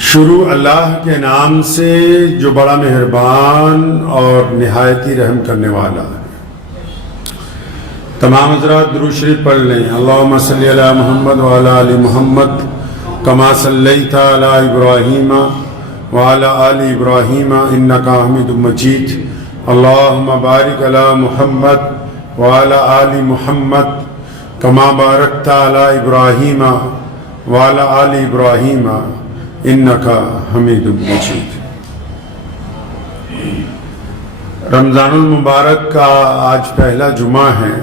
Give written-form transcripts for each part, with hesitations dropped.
شروع اللہ کے نام سے جو بڑا مہربان اور نہایتی رحم کرنے والا ہے۔ تمام حضرات درود شریف پڑھ لیں۔ اللہم صلی علی محمد وعلی آل محمد کما صلیت علی ابراہیم وعلی آل ابراہیم انکا حمید مجید۔ اللہم بارک علی محمد وعلی آل محمد کما بارکت علی ابراہیم وعلی آل ابراہیم انکا حمید مجید۔ رمضان المبارک کا آج پہلا جمعہ ہے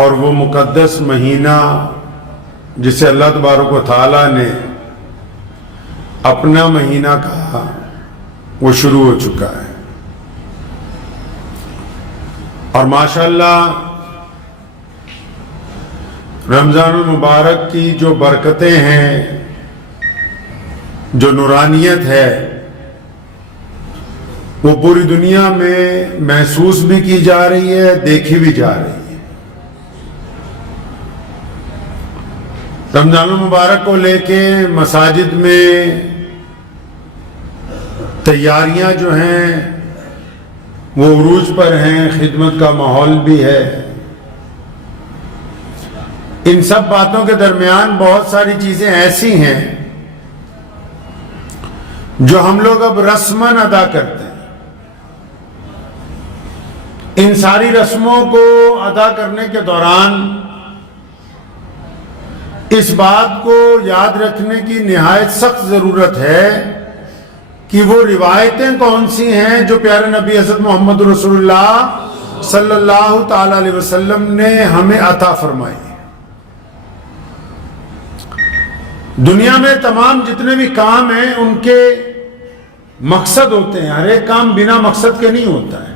اور وہ مقدس مہینہ جسے اللہ تبارک و تعالیٰ نے اپنا مہینہ کہا وہ شروع ہو چکا ہے، اور ماشاءاللہ رمضان المبارک کی جو برکتیں ہیں، جو نورانیت ہے، وہ پوری دنیا میں محسوس بھی کی جا رہی ہے، دیکھی بھی جا رہی ہے۔ رمضان المبارک کو لے کے مساجد میں تیاریاں جو ہیں وہ عروج پر ہیں، خدمت کا ماحول بھی ہے۔ ان سب باتوں کے درمیان بہت ساری چیزیں ایسی ہیں جو ہم لوگ اب رسماً ادا کرتے ہیں۔ ان ساری رسموں کو ادا کرنے کے دوران اس بات کو یاد رکھنے کی نہایت سخت ضرورت ہے کہ وہ روایتیں کون سی ہیں جو پیارے نبی حضرت محمد رسول اللہ صلی اللہ تعالی علیہ وسلم نے ہمیں عطا فرمائی۔ دنیا میں تمام جتنے بھی کام ہیں ان کے مقصد ہوتے ہیں، ہر ایک کام بنا مقصد کے نہیں ہوتا ہے۔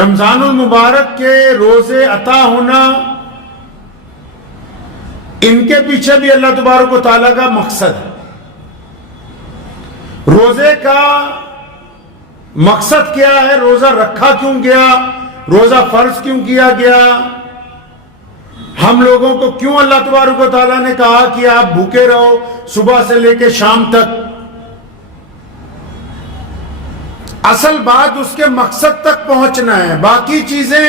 رمضان المبارک کے روزے عطا ہونا، ان کے پیچھے بھی اللہ تبارک و تعالیٰ کا مقصد ہے۔ روزے کا مقصد کیا ہے؟ روزہ رکھا کیوں گیا؟ روزہ فرض کیوں کیا گیا؟ ہم لوگوں کو کیوں اللہ تبارک و تعالیٰ نے کہا کہ آپ بھوکے رہو صبح سے لے کے شام تک؟ اصل بات اس کے مقصد تک پہنچنا ہے۔ باقی چیزیں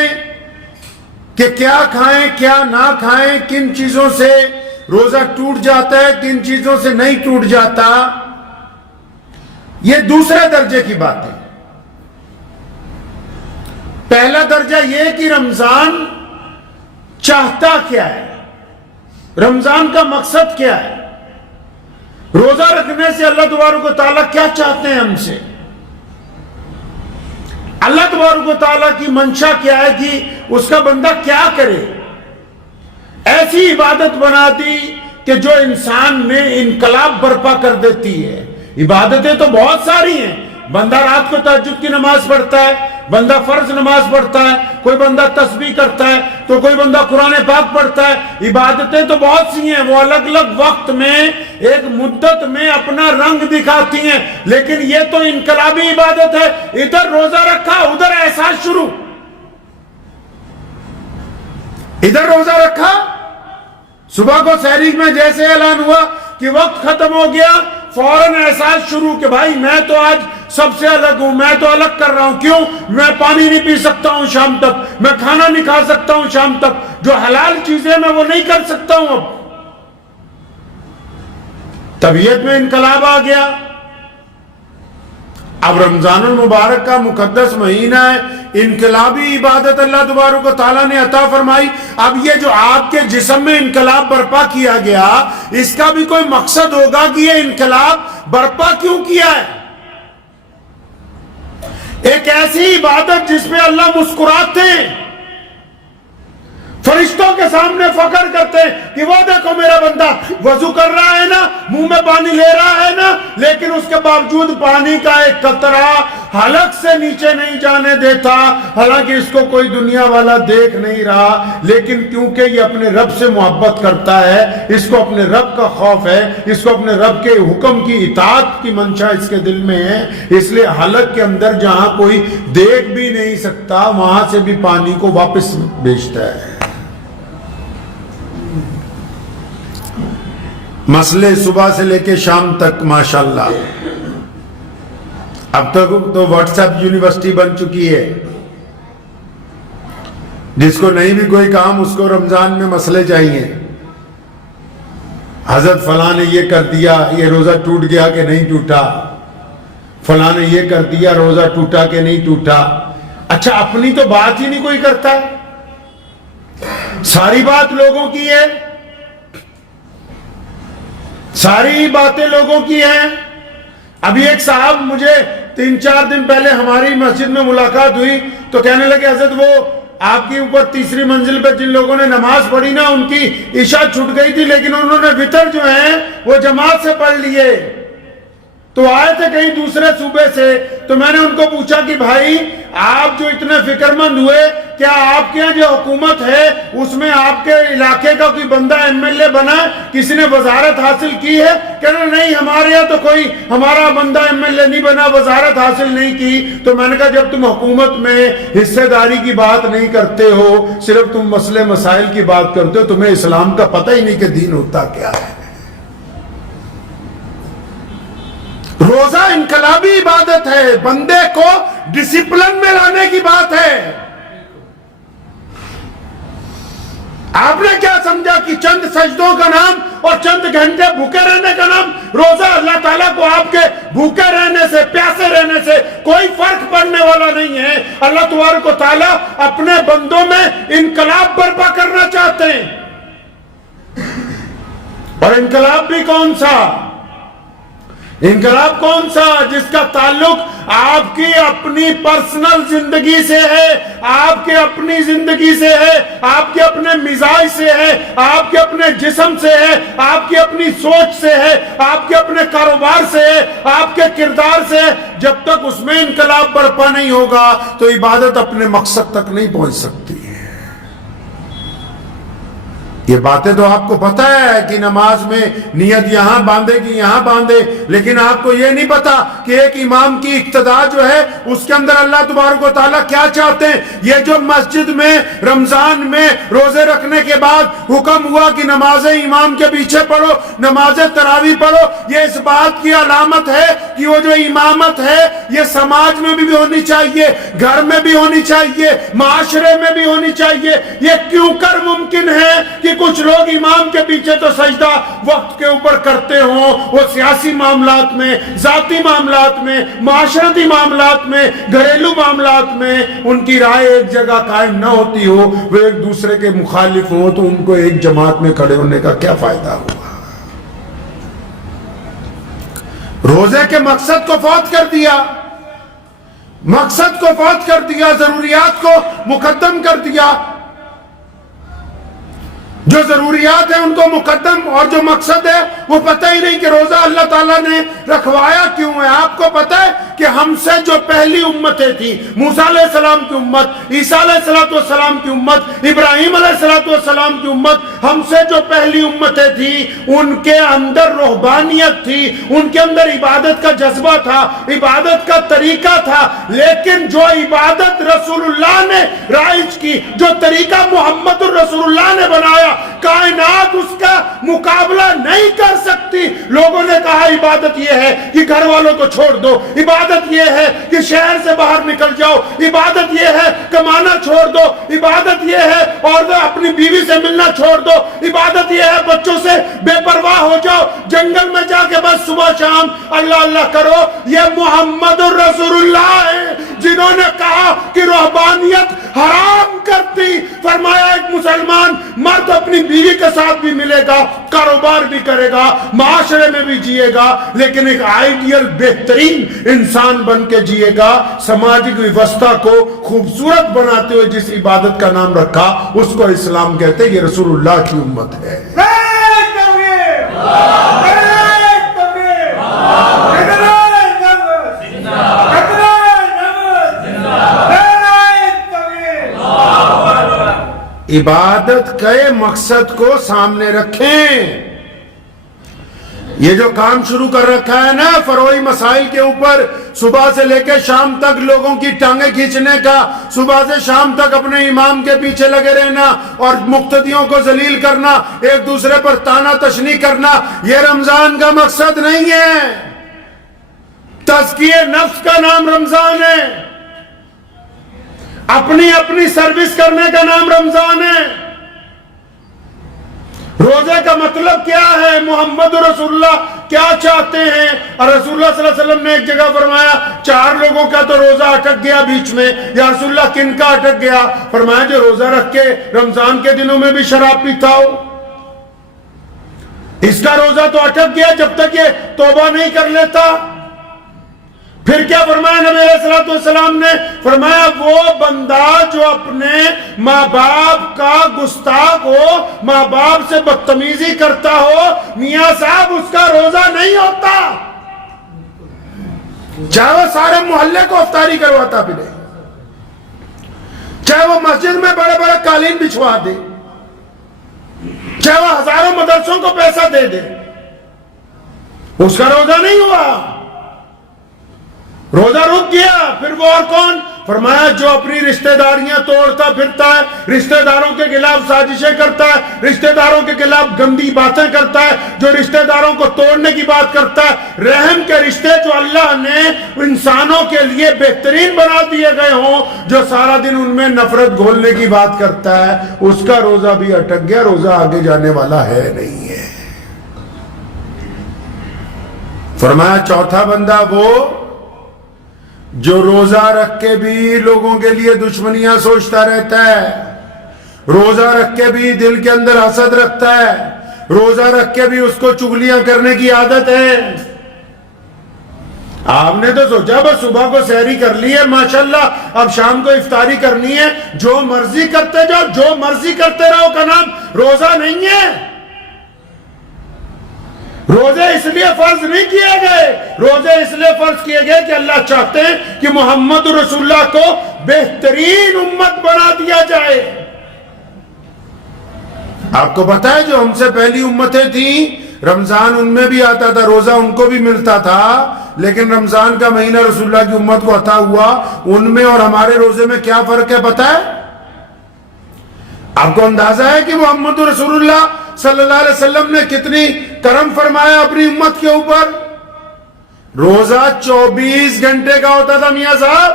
کہ کیا کھائیں کیا نہ کھائیں، کن چیزوں سے روزہ ٹوٹ جاتا ہے، کن چیزوں سے نہیں ٹوٹ جاتا، یہ دوسرے درجے کی بات ہے۔ پہلا درجہ یہ کہ رمضان چاہتا کیا ہے، رمضان کا مقصد کیا ہے، روزہ رکھنے سے اللہ تبارک و تعالیٰ کیا چاہتے ہیں ہم سے، اللہ تبارک و تعالیٰ کی منشا کیا ہے کہ اس کا بندہ کیا کرے۔ ایسی عبادت بنا دی کہ جو انسان میں انقلاب برپا کر دیتی ہے۔ عبادتیں تو بہت ساری ہیں، بندہ رات کو تہجد کی نماز پڑھتا ہے، بندہ فرض نماز پڑھتا ہے، کوئی بندہ تسبیح کرتا ہے تو کوئی بندہ قرآن پاک پڑھتا ہے۔ عبادتیں تو بہت سی ہیں، وہ الگ الگ وقت میں ایک مدت میں اپنا رنگ دکھاتی ہیں، لیکن یہ تو انقلابی عبادت ہے۔ ادھر روزہ رکھا، ادھر احساس شروع، ادھر روزہ رکھا، صبح کو سحری میں جیسے اعلان ہوا کہ وقت ختم ہو گیا، فوراً احساس شروع کہ بھائی میں تو آج سب سے الگ ہوں، میں تو الگ کر رہا ہوں۔ کیوں؟ میں پانی نہیں پی سکتا ہوں شام تک، میں کھانا نہیں کھا سکتا ہوں شام تک، جو حلال چیزیں میں وہ نہیں کر سکتا ہوں۔ اب طبیعت میں انقلاب آ گیا۔ اب رمضان المبارک کا مقدس مہینہ ہے، انقلابی عبادت اللہ تبارک و تعالیٰ نے عطا فرمائی۔ اب یہ جو آپ کے جسم میں انقلاب برپا کیا گیا، اس کا بھی کوئی مقصد ہوگا کہ یہ انقلاب برپا کیوں کیا ہے۔ ایک ایسی عبادت جس میں اللہ مسکراتے ہیں، فرشتوں کے سامنے فخر کرتے ہیں کہ وہ دیکھو میرا بندہ وضو کر رہا ہے نا، منہ میں پانی لے رہا ہے نا، لیکن اس کے باوجود پانی کا ایک قطرہ حلق سے نیچے نہیں جانے دیتا، حالانکہ اس کو کوئی دنیا والا دیکھ نہیں رہا، لیکن کیونکہ یہ اپنے رب سے محبت کرتا ہے، اس کو اپنے رب کا خوف ہے، اس کو اپنے رب کے حکم کی اطاعت کی منشا اس کے دل میں ہے، اس لیے حلق کے اندر جہاں کوئی دیکھ بھی نہیں سکتا وہاں سے بھی پانی کو واپس بھیجتا ہے۔ مسئلے صبح سے لے کے شام تک ماشاءاللہ. اب تک تو واٹس ایپ یونیورسٹی بن چکی ہے. جس کو نہیں بھی کوئی کام اس کو رمضان میں مسئلے چاہیے. حضرت فلاں نے یہ کر دیا, یہ روزہ ٹوٹ گیا کہ نہیں ٹوٹا, فلاں نے یہ کر دیا, روزہ ٹوٹا کہ نہیں ٹوٹا. اچھا اپنی تو بات ہی نہیں کوئی کرتا ہے, ساری بات لوگوں کی ہے, ساری باتیں لوگوں کی ہیں. ابھی ایک صاحب مجھے 3-4 دن پہلے ہماری مسجد میں ملاقات ہوئی تو کہنے لگے حضرت وہ آپ کی اوپر تیسری منزل پہ جن لوگوں نے نماز پڑھی نا ان کی عشاء چھٹ گئی تھی لیکن انہوں نے وتر جو ہیں وہ جماعت سے پڑھ لیے. تو آئے تھے کہیں دوسرے صوبے سے, تو میں نے ان کو پوچھا کہ بھائی آپ جو اتنے فکر مند ہوئے, کیا آپ کے یہاں جو حکومت ہے اس میں آپ کے علاقے کا کوئی بندہ MLA بنا, کسی نے وزارت حاصل کی ہے؟ کہنا نہیں ہمارے یہاں تو کوئی ہمارا بندہ MLA نہیں بنا, وزارت حاصل نہیں کی. تو میں نے کہا جب تم حکومت میں حصے داری کی بات نہیں کرتے ہو, صرف تم مسئلے مسائل کی بات کرتے ہو, تمہیں اسلام کا پتہ ہی نہیں کہ دین ہوتا کیا ہے. روزہ انقلابی عبادت ہے, بندے کو ڈسپلن میں لانے کی بات ہے. آپ نے کیا سمجھا کہ چند سجدوں کا نام اور چند گھنٹے بھوکے رہنے کا نام روزہ؟ اللہ تعالیٰ کو آپ کے بھوکے رہنے سے, پیاسے رہنے سے کوئی فرق پڑنے والا نہیں ہے. اللہ تبارک و تعالیٰ اپنے بندوں میں انقلاب برپا کرنا چاہتے ہیں. اور انقلاب بھی کون سا؟ انقلاب کون سا؟ جس کا تعلق آپ کی اپنی پرسنل زندگی سے ہے, آپ کے اپنی زندگی سے ہے, آپ کے اپنے مزاج سے ہے, آپ کے اپنے جسم سے ہے, آپ کی اپنی سوچ سے ہے, آپ کے اپنے کاروبار سے ہے, آپ کے کردار سے ہے. جب تک اس میں انقلاب برپا نہیں ہوگا تو عبادت اپنے مقصد تک نہیں پہنچ سکتی ہے. یہ باتیں تو آپ کو پتا ہے کہ نماز میں نیت یہاں باندھے کہ یہاں باندھے, لیکن آپ کو یہ نہیں پتا کہ ایک امام کی اقتدا جو ہے اس کے اندر اللہ تبارک و تعالیٰ کیا چاہتے ہیں. یہ جو مسجد میں رمضان میں روزے رکھنے کے بعد حکم ہوا کہ نماز امام کے پیچھے پڑھو, نماز تراویح پڑھو, یہ اس بات کی علامت ہے کہ وہ جو امامت ہے یہ سماج میں بھی ہونی چاہیے, گھر میں بھی ہونی چاہیے, معاشرے میں بھی ہونی چاہیے. یہ کیوں کر ممکن ہے کہ کچھ لوگ امام کے پیچھے تو سجدہ وقت کے اوپر کرتے ہوں, وہ سیاسی معاملات میں, ذاتی معاملات میں, معاشرتی معاملات میں, گھریلو معاملات میں ان کی رائے ایک جگہ قائم نہ ہوتی ہو, وہ ایک دوسرے کے مخالف ہوں, تو ان کو ایک جماعت میں کھڑے ہونے کا کیا فائدہ ہوا؟ روزے کے مقصد کو فوت کر دیا, مقصد کو فوت کر دیا, ضروریات کو مقدم کر دیا. جو ضروریات ہیں ان کو مقدم, اور جو مقصد ہے وہ پتہ ہی نہیں کہ روزہ اللہ تعالیٰ نے رکھوایا کیوں ہے. آپ کو پتہ ہے کہ ہم سے جو پہلی امتیں تھیں, موسیٰ علیہ السلام کی امت, عیسیٰ علیہ السلام کی امت, ابراہیم علیہ السلام کی امت, ہم سے جو پہلی امتیں تھیں ان کے اندر رہبانیت تھی, ان کے اندر عبادت کا جذبہ تھا, عبادت کا طریقہ تھا. لیکن جو عبادت رسول اللہ نے رائج کی, جو طریقہ محمد الرسول اللہ نے بنایا, کائنات اس کا مقابلہ نہیں کر سکتی. لوگوں نے کہا عبادت یہ ہے کہ گھر والوں کو چھوڑ دو, عبادت یہ ہے کہ شہر سے باہر نکل جاؤ, عبادت یہ ہے کمانا چھوڑ دو, عبادت یہ ہے اور اپنی بیوی سے ملنا چھوڑ دو, عبادت یہ ہے بچوں سے بے پرواہ ہو جاؤ, جنگل میں جا کے بس صبح شام اللہ اللہ کرو. یہ محمد الرسول اللہ ہے جنہوں نے کہا کہ رہبانیت حرام کرتی. فرمایا ایک مسلمان مرد اپنی بیوی کے ساتھ بھی ملے گا, کاروبار بھی کرے گا, معاشرے میں بھی جیے گا, لیکن ایک آئیڈیل بہترین انسان بن کے جیے گا. سماجک ویوستھا کو خوبصورت بناتے ہوئے جس عبادت کا نام رکھا اس کو اسلام کہتے ہیں. یہ رسول اللہ کی امت ہے. عبادت کے مقصد کو سامنے رکھیں. یہ جو کام شروع کر رکھا ہے نا فروعی مسائل کے اوپر، صبح سے لے کے شام تک لوگوں کی ٹانگیں کھینچنے کا، صبح سے شام تک اپنے امام کے پیچھے لگے رہنا اور مقتدیوں کو ذلیل کرنا، ایک دوسرے پر تانا تشنی کرنا، یہ رمضان کا مقصد نہیں ہے۔ تزکیہ نفس کا نام رمضان ہے، اپنی سروس کرنے کا نام رمضان ہے۔ روزے کا مطلب کیا ہے؟ محمد رسول اللہ کیا چاہتے ہیں؟ اور رسول اللہ صلی اللہ علیہ وسلم نے ایک جگہ فرمایا 4 لوگوں کا تو روزہ اٹک گیا بیچ میں، یا رسول اللہ کن کا اٹک گیا؟ فرمایا جو روزہ رکھ کے رمضان کے دنوں میں بھی شراب پیتا ہو، اس کا روزہ تو اٹک گیا جب تک یہ توبہ نہیں کر لیتا۔ پھر کیا فرمایا نبی علیہ السلام نے؟ فرمایا وہ بندہ جو اپنے ماں باپ کا گستاخ ہو، ماں باپ سے بدتمیزی کرتا ہو، میاں صاحب اس کا روزہ نہیں ہوتا، چاہے وہ سارے محلے کو افطاری کرواتا پھرے، چاہے وہ مسجد میں بڑے بڑے قالین بچھوا دے، چاہے وہ ہزاروں مدرسوں کو پیسہ دے دے، اس کا روزہ نہیں ہوا، روزہ رک گیا۔ پھر وہ اور کون؟ فرمایا جو اپنی رشتہ داریاں توڑتا پھرتا ہے، رشتہ داروں کے خلاف سازشیں کرتا ہے، رشتہ داروں کے خلاف گندی باتیں کرتا ہے، جو رشتہ داروں کو توڑنے کی بات کرتا ہے، رحم کے رشتے جو اللہ نے انسانوں کے لیے بہترین بنا دیے گئے ہوں، جو سارا دن ان میں نفرت گھولنے کی بات کرتا ہے، اس کا روزہ بھی اٹک گیا، روزہ آگے جانے والا ہے نہیں ہے۔ فرمایا چوتھا بندہ وہ جو روزہ رکھ کے بھی لوگوں کے لیے دشمنیاں سوچتا رہتا ہے، روزہ رکھ کے بھی دل کے اندر حسد رکھتا ہے، روزہ رکھ کے بھی اس کو چغلیاں کرنے کی عادت ہے۔ آپ نے تو سوچا بس صبح کو سحری کر لی ہے ماشاءاللہ، اب شام کو افطاری کرنی ہے، جو مرضی کرتے جاؤ، جو مرضی کرتے رہو کا نام روزہ نہیں ہے۔ روزے اس لیے فرض نہیں کیے گئے، روزے اس لیے فرض کیے گئے کہ اللہ چاہتے ہیں کہ محمد رسول اللہ کو بہترین امت بنا دیا جائے۔ آپ کو پتا ہے جو ہم سے پہلی امتیں تھیں، رمضان ان میں بھی آتا تھا، روزہ ان کو بھی ملتا تھا، لیکن رمضان کا مہینہ رسول اللہ کی امت کو عطا ہوا، ان میں اور ہمارے روزے میں کیا فرق ہے پتا ہے؟ آپ کو اندازہ ہے کہ محمد رسول اللہ صلی اللہ علیہ وسلم نے کتنی کرم فرمایا اپنی امت کے اوپر؟ روزہ 24 گھنٹے کا ہوتا تھا میاں صاحب،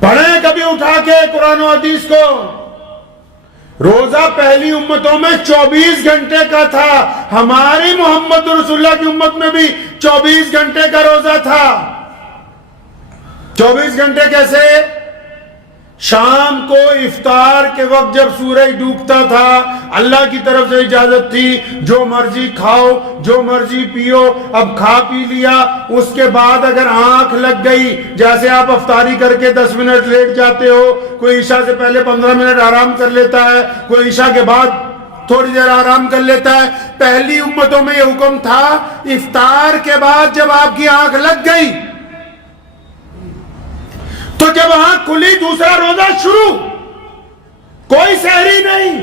پڑھیں کبھی اٹھا کے قرآن و حدیث کو، روزہ پہلی امتوں میں 24 گھنٹے کا تھا، ہماری محمد رسول اللہ کی امت میں بھی 24 گھنٹے کا روزہ تھا۔ 24 گھنٹے کیسے؟ شام کو افطار کے وقت جب سورج ڈوبتا تھا، اللہ کی طرف سے اجازت تھی جو مرضی کھاؤ، جو مرضی پیو، اب کھا پی لیا، اس کے بعد اگر آنکھ لگ گئی، جیسے آپ افطاری کر کے 10 منٹ لیٹ جاتے ہو، کوئی عشاء سے پہلے 15 منٹ آرام کر لیتا ہے، کوئی عشاء کے بعد تھوڑی دیر آرام کر لیتا ہے، پہلی امتوں میں یہ حکم تھا افطار کے بعد جب آپ کی آنکھ لگ گئی تو جب آنکھ کھلی دوسرا روزہ شروع، کوئی سحری نہیں،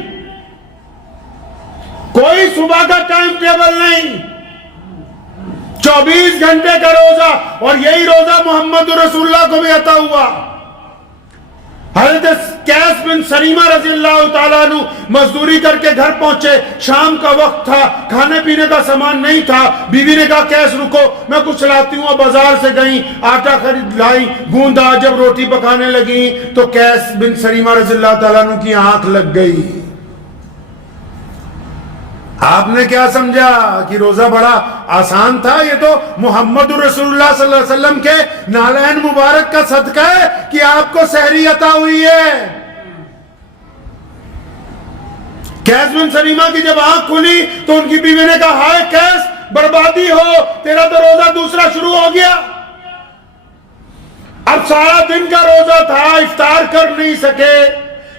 کوئی صبح کا ٹائم ٹیبل نہیں، 24 گھنٹے کا روزہ، اور یہی روزہ محمد رسول اللہ کو بھی عطا ہوا۔ حضرت قیس بن سریمہ رضی اللہ تعالیٰ عنہ مزدوری کر کے گھر پہنچے، شام کا وقت تھا، کھانے پینے کا سامان نہیں تھا، بیوی نے کہا قیس رکو میں کچھ لاتی ہوں، بازار سے گئیں، آٹا خرید لائی، گوندا، جب روٹی پکانے لگی تو قیس بن سریمہ رضی اللہ تعالیٰ عنہ کی آنکھ لگ گئی۔ آپ نے کیا سمجھا کہ روزہ بڑا آسان تھا؟ یہ تو محمد رسول اللہ صلی اللہ علیہ وسلم کے نالین مبارک کا صدقہ ہے کہ آپ کو سحری عطا ہوئی ہے۔ قیس بن سریمہ کی جب آنکھ کھلی تو ان کی بیوی نے کہا ہائے قیس بربادی ہو، تیرا تو روزہ دوسرا شروع ہو گیا۔ اب سارا دن کا روزہ تھا، افطار کر نہیں سکے،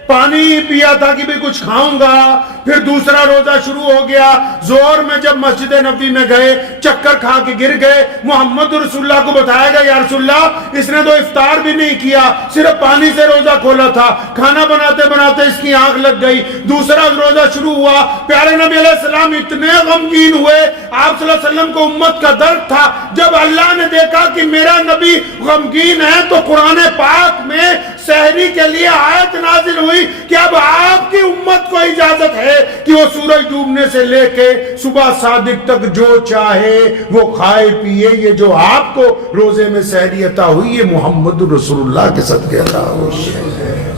پانی پیا تھا کہ بھی کچھ کھاؤں گا. پھر دوسرا روزہ شروع ہو گیا. ظہر میں جب مسجد نبوی میں گئے, چکر کھا کے گر گئے. محمد رسول اللہ کو بتایا گیا یا رسول اللہ اس نے تو افطار بھی نہیں کیا, صرف پانی سے روزہ کھولا تھا. کھانا بناتے بناتے اس کی آنکھ لگ گئی. دوسرا روزہ شروع ہوا. پیارے نبی علیہ السلام اتنے غمگین ہوئے, آپ صلی اللہ علیہ وسلم کو امت کا درد تھا. جب اللہ نے دیکھا کہ میرا نبی غمگین ہے تو قرآن پاک میں سحری کے لیے آیت نازل ہوئی کہ اب آپ کی امت کو اجازت ہے کہ وہ سورج ڈوبنے سے لے کے صبح صادق تک جو چاہے وہ کھائے پیے. یہ جو آپ کو روزے میں سحری عطا ہوئی یہ محمد رسول اللہ کے صدقے عطا ہوئی ہے.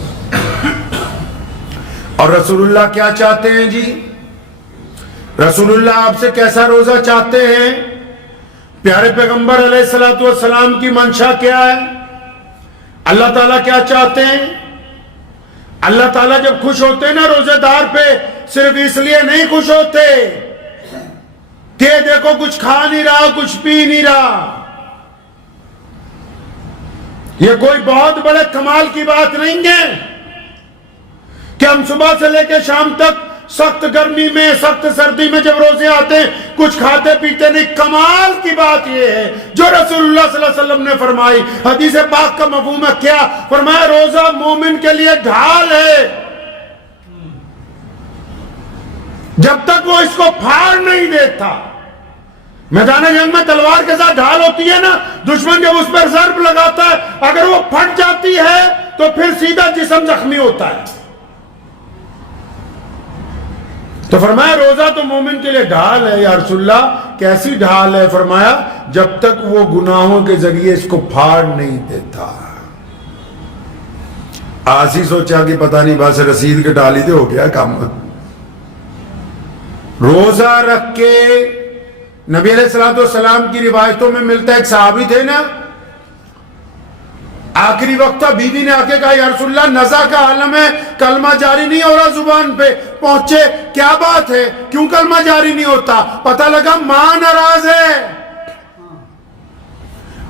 اور رسول اللہ کیا چاہتے ہیں جی؟ رسول اللہ آپ سے کیسا روزہ چاہتے ہیں؟ پیارے پیغمبر علیہ السلام کی منشا کیا ہے؟ اللہ تعالیٰ کیا چاہتے ہیں؟ اللہ تعالیٰ جب خوش ہوتے ہیں نا روزے دار پہ, صرف اس لیے نہیں خوش ہوتے کہ دیکھو کچھ کھا نہیں رہا, کچھ پی نہیں رہا. یہ کوئی بہت بڑے کمال کی بات نہیں ہے کہ ہم صبح سے لے کے شام تک سخت گرمی میں, سخت سردی میں جب روزے آتے ہیں کچھ کھاتے پیتے نہیں. کمال کی بات یہ ہے جو رسول اللہ صلی اللہ علیہ وسلم نے فرمائی. حدیث پاک کا مفہوم ہے کیا؟ فرمایا روزہ مومن کے لیے ڈھال ہے. جب تک وہ اس کو پھاڑ نہیں دیتا. میدان جنگ میں تلوار کے ساتھ ڈھال ہوتی ہے نا, دشمن جب اس پر ضرب لگاتا ہے اگر وہ پھٹ جاتی ہے تو پھر سیدھا جسم زخمی ہوتا ہے. تو فرمایا روزہ تو مومن کے لیے ڈھال ہے. یا رسول اللہ کیسی ڈھال ہے؟ فرمایا جب تک وہ گناہوں کے ذریعے اس کو پھاڑ نہیں دیتا. آج ہی سوچا کہ پتہ نہیں بس رسید کے ڈال ہی تو ہو گیا کام. روزہ رکھ کے نبی علیہ السلام کی روایتوں میں ملتا ہے, ایک صحابی تھے نا, آخری وقت تھا, بیوی نے آ کے کہا یا رسول اللہ نزا کا عالم ہے, کلمہ جاری نہیں ہو رہا زبان پہ. پہنچے, کیا بات ہے, کیوں کلمہ جاری نہیں ہوتا؟ پتہ لگا ماں ناراض ہے.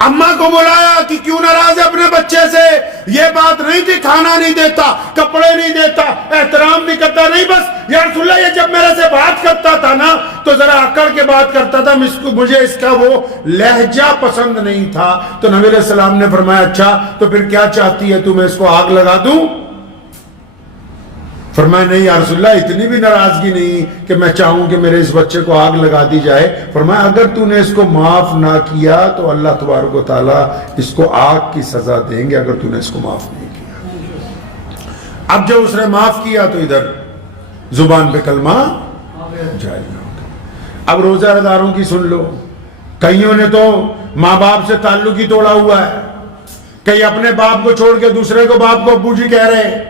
اماں کو بلایا کہ کیوں ناراض ہے اپنے بچے سے. یہ بات نہیں تھی کھانا نہیں دیتا, کپڑے نہیں دیتا, احترام نہیں کرتا. نہیں بس یا رسول اللہ یہ جب میرے سے بات کرتا تھا نا تو ذرا اکڑ کے بات کرتا تھا, مجھے اس کا وہ لہجہ پسند نہیں تھا. تو نبی علیہ السلام نے فرمایا اچھا تو پھر کیا چاہتی ہے تو میں اس کو آگ لگا دوں؟ فرمایا نہیں یا رسول اللہ اتنی بھی ناراضگی نہیں کہ میں چاہوں کہ میرے اس بچے کو آگ لگا دی جائے. فرمایا اگر تو نے اس کو معاف نہ کیا تو اللہ تبارک و تعالیٰ اس کو آگ کی سزا دیں گے اگر تو نے اس کو معاف نہیں کیا. اب جب اس نے معاف کیا تو ادھر زبان پہ کلمہ جاری ہو گیا. اب روزہ داروں کی سن لو, کئیوں نے تو ماں باپ سے تعلق ہی توڑا ہوا ہے. کئی اپنے باپ کو چھوڑ کے دوسرے کو باپ کو ابو جی کہہ رہے ہیں,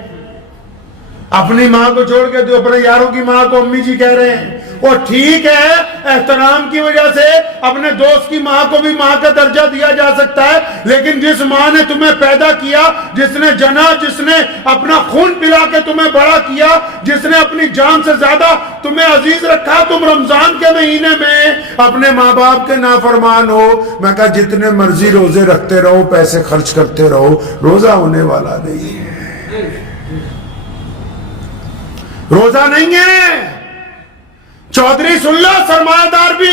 اپنی ماں کو چھوڑ کے تو اپنے یاروں کی ماں کو امی جی کہہ رہے ہیں. اور ٹھیک ہے احترام کی وجہ سے اپنے دوست کی ماں کو بھی ماں کا درجہ دیا جا سکتا ہے, لیکن جس ماں نے تمہیں پیدا کیا, جس نے جنا, جس نے اپنا خون پلا کے تمہیں بڑا کیا, جس نے اپنی جان سے زیادہ تمہیں عزیز رکھا, تم رمضان کے مہینے میں اپنے ماں باپ کے نافرمان ہو. میں کہا جتنے مرضی روزے رکھتے رہو, پیسے خرچ کرتے رہو, روزہ ہونے والا نہیں ہے. روزہ نہیں ہے. چودھری سن لو, سرمایہ دار بھی,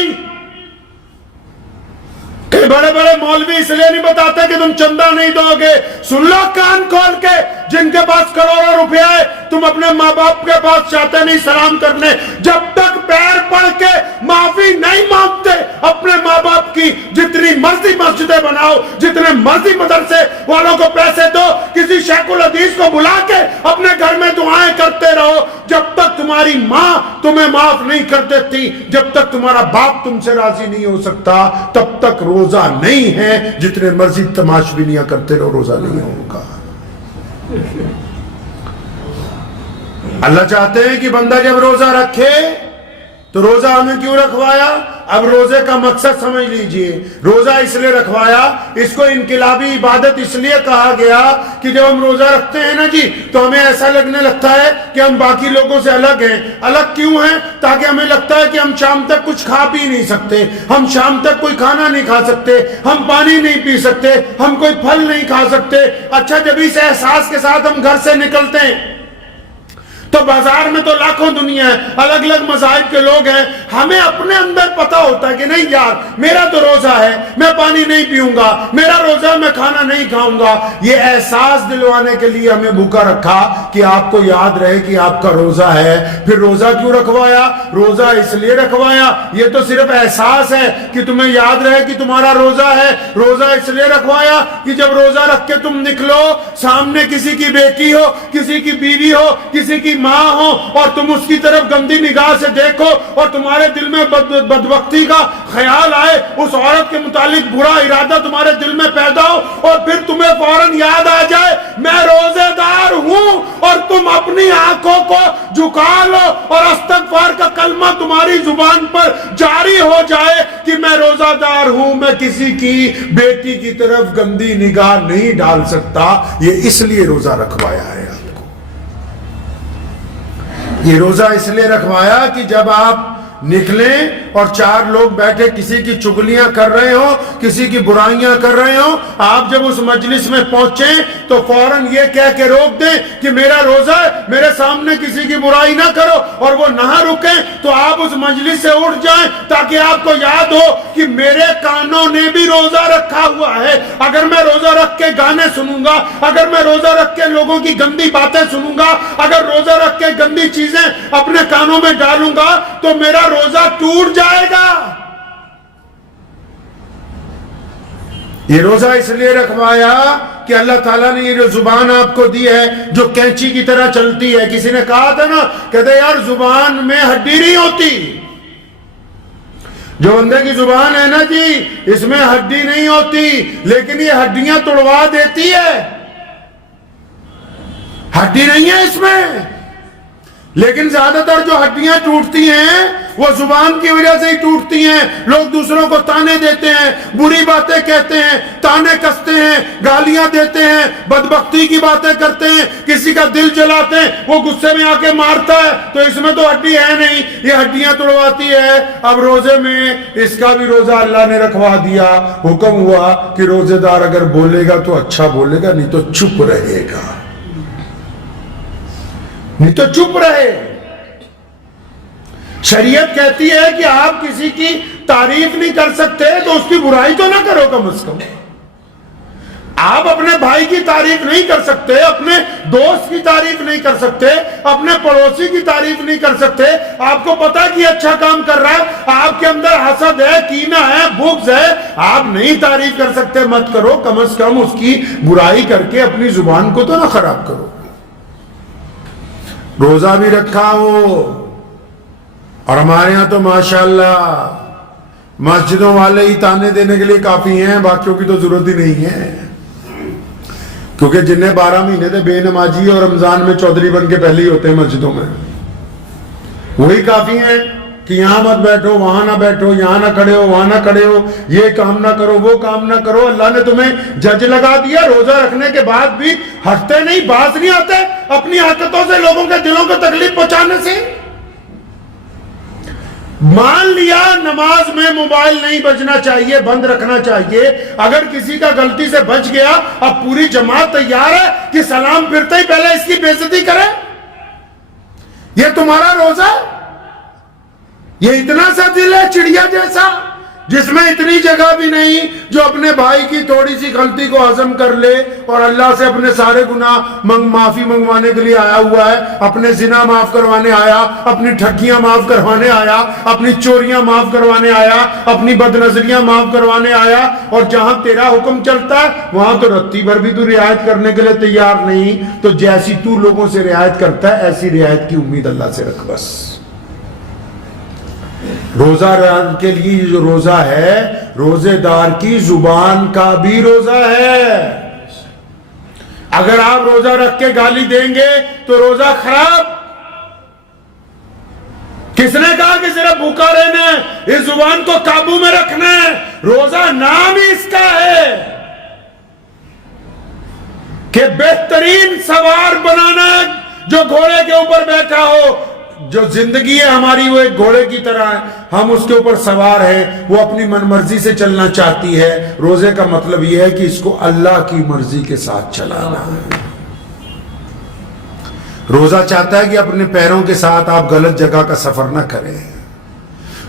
کہ بڑے بڑے مولوی اس لیے نہیں بتاتے کہ تم چندہ نہیں دو گے. سن لو کان کھول کے, جن کے پاس کروڑوں روپے ہے تم اپنے ماں باپ کے پاس چاہتے نہیں سلام کرنے. جب تک پیر پڑ کے معافی نہیں مانگتے اپنے ماں باپ کی, جتنی مرضی مسجدیں بناؤ, جتنے مرضی مدرسے والوں کو پیسے دو, کسی شیخ الحدیث کو بلا کے اپنے گھر میں دعائیں کرتے رہو, جب تک تمہاری ماں تمہیں معاف نہیں کر دیتی, جب تک تمہارا باپ تم سے راضی نہیں ہو سکتا, تب تک روزہ نہیں ہے. جتنے مرضی تماشبینیاں کرتے رہو, روزہ نہیں ہوگا. اللہ چاہتے ہیں کہ بندہ جب روزہ رکھے تو روزہ ہمیں کیوں رکھوایا؟ اب روزے کا مقصد سمجھ لیجئے. روزہ اس لیے رکھوایا, اس کو انقلابی عبادت اس لیے کہا گیا کہ جب ہم روزہ رکھتے ہیں نا جی تو ہمیں ایسا لگنے لگتا ہے کہ ہم باقی لوگوں سے الگ ہیں. الگ کیوں ہیں؟ تاکہ ہمیں لگتا ہے کہ ہم شام تک کچھ کھا پی نہیں سکتے, ہم شام تک کوئی کھانا نہیں کھا سکتے, ہم پانی نہیں پی سکتے, ہم کوئی پھل نہیں کھا سکتے. اچھا جب اس احساس کے ساتھ ہم گھر سے نکلتے ہیں بازار میں تو لاکھوں دنیا ہے، الگ الگ مذاہب کے لوگ ہیں، ہمیں اپنے اندر پتا ہوتا ہے کہ نہیں یار میرا تو روزہ ہے، میں پانی نہیں پیوں گا، میرا روزہ ہے، میں کھانا نہیں کھاؤں گا۔ یہ احساس دلوانے کے لیے ہمیں بھوکا رکھا کہ آپ کو یاد رہے کہ آپ کا روزہ ہے۔ پھر روزہ کیوں رکھوایا؟ روزہ اس لیے رکھوایا، یہ تو صرف احساس ہے کہ تمہیں یاد رہے کہ تمہارا روزہ ہے۔ روزہ اس لیے رکھوایا کہ جب روزہ رکھ کے تم نکلو، سامنے کسی کی بیٹی ہو، کسی کی بیوی ہو، کسی کی ماں ہو، اور تم اس کی طرف گندی نگاہ سے دیکھو اور تمہارے دل میں بدبختی کا خیال آئے، اس عورت کے متعلق برا ارادہ تمہارے دل میں پیدا ہو، اور پھر تمہیں فوراً یاد آ جائے میں روزے دار ہوں، اور تم اپنی آنکھوں کو جھکا لو اور استغفار کا کلمہ تمہاری زبان پر جاری ہو جائے کہ میں روزہ دار ہوں، میں کسی کی بیٹی کی طرف گندی نگاہ نہیں ڈال سکتا۔ یہ اس لیے روزہ رکھوایا ہے آپ کو، یہ روزہ اس لیے رکھوایا کہ جب آپ نکلیں اور چار لوگ بیٹھے کسی کی چگلیاں کر رہے ہو، کسی کی برائیاں کر رہے ہو، آپ جب اس مجلس میں پہنچیں تو فوراً یہ کہہ کے روک دیں کہ میرا روزہ ہے، میرے سامنے کسی کی برائی نہ کرو، اور وہ نہ رکیں تو آپ اس مجلس سے اٹھ جائیں تاکہ آپ کو یاد ہو کہ میرے کانوں نے بھی روزہ رکھا ہوا ہے۔ اگر میں روزہ رکھ کے گانے سنوں گا، اگر میں روزہ رکھ کے لوگوں کی گندی باتیں سنوں گا، اگر روزہ رکھ کے گندی چیزیں اپنے کانوں میں ڈالوں گا تو میرا روزہ ٹوٹ جائے گا۔ یہ روزہ اس لیے رکھوایا کہ اللہ تعالیٰ نے یہ جو زبان آپ کو دی ہے جو کینچی کی طرح چلتی ہے، کسی نے کہا تھا نا، کہتے یار زبان میں ہڈی نہیں ہوتی، جو بندے کی زبان ہے نا جی اس میں ہڈی نہیں ہوتی، لیکن یہ ہڈیاں توڑوا دیتی ہے، ہڈی نہیں ہے اس میں، لیکن زیادہ تر جو ہڈیاں ٹوٹتی ہیں وہ زبان کی وجہ سے ہی ٹوٹتی ہیں۔ لوگ دوسروں کو تانے دیتے ہیں، بری باتیں کہتے ہیں، تانے کستے ہیں، گالیاں دیتے ہیں، بدبختی کی باتیں کرتے ہیں، کسی کا دل جلاتے ہیں، وہ غصے میں آ کے مارتا ہے تو اس میں تو ہڈی ہے نہیں، یہ ہڈیاں توڑواتی ہے۔ اب روزے میں اس کا بھی روزہ اللہ نے رکھوا دیا، حکم ہوا کہ روزے دار اگر بولے گا تو اچھا بولے گا، نہیں تو چپ رہے گا، نہیں تو چپ رہے۔ شریعت کہتی ہے کہ آپ کسی کی تعریف نہیں کر سکتے تو اس کی برائی تو نہ کرو، کم از کم آپ اپنے بھائی کی تعریف نہیں کر سکتے، اپنے دوست کی تعریف نہیں کر سکتے، اپنے پڑوسی کی تعریف نہیں کر سکتے، آپ کو پتا کہ اچھا کام کر رہا ہے، آپ کے اندر حسد ہے، کینہ ہے، بغض ہے، آپ نہیں تعریف کر سکتے، مت کرو، کم از کم اس کی برائی کر کے اپنی زبان کو تو نہ خراب کرو۔ روزہ بھی رکھا ہو، اور ہمارے ہاں تو ماشاءاللہ مسجدوں والے ہی تانے دینے کے لیے کافی ہیں، باقیوں کی تو ضرورت ہی نہیں ہے، کیونکہ جنہیں 12 مہینے تھے بے نمازی اور رمضان میں چودھری بن کے پہلے ہی ہوتے ہیں مسجدوں میں، وہی کافی ہیں کہ یہاں مت بیٹھو، وہاں نہ بیٹھو، یہاں نہ کھڑے ہو، وہاں نہ کھڑے ہو، یہ کام نہ کرو، وہ کام نہ کرو۔ اللہ نے تمہیں جج لگا دیا، روزہ رکھنے کے بعد بھی ہٹتے نہیں، باز نہیں آتے اپنی حرکتوں سے لوگوں کے دلوں کو تکلیف پہنچانے سے۔ مان لیا نماز میں موبائل نہیں بجنا چاہیے، بند رکھنا چاہیے، اگر کسی کا غلطی سے بچ گیا، اب پوری جماعت تیار ہے کہ سلام پھرتے ہی پہلے اس کی بے عزتی کرے؟ یہ تمہارا روزہ ہے؟ یہ اتنا سا دل ہے چڑیا جیسا جس میں اتنی جگہ بھی نہیں جو اپنے بھائی کی تھوڑی سی غلطی کو ہضم کر لے اور اللہ سے اپنے سارے گناہ معافی منگوانے کے لیے آیا ہوا ہے، اپنے زنا معاف کروانے آیا، اپنی ٹھگیاں معاف کروانے آیا، اپنی چوریاں معاف کروانے آیا، اپنی بد نظریاں معاف کروانے آیا، اور جہاں تیرا حکم چلتا ہے وہاں تو رتی بھر بھی تو رعایت کرنے کے لیے تیار نہیں، تو جیسی تو لوگوں سے رعایت کرتا ہے ایسی رعایت کی امید اللہ سے رکھ بس۔ روزہ کے لیے جو روزہ ہے، روزے دار کی زبان کا بھی روزہ ہے۔ اگر آپ روزہ رکھ کے گالی دیں گے تو روزہ خراب۔ کس نے کہا کہ صرف بھوکا رہنا ہے، اس زبان کو قابو میں رکھنا ہے؟ روزہ نام ہی اس کا ہے کہ بہترین سوار بنانا ہے جو گھوڑے کے اوپر بیٹھا ہو۔ جو زندگی ہے ہماری وہ ایک گھوڑے کی طرح ہے، ہم اس کے اوپر سوار ہیں، وہ اپنی من مرضی سے چلنا چاہتی ہے۔ روزے کا مطلب یہ ہے کہ اس کو اللہ کی مرضی کے ساتھ چلانا ہے۔ روزہ چاہتا ہے کہ اپنے پیروں کے ساتھ آپ غلط جگہ کا سفر نہ کریں.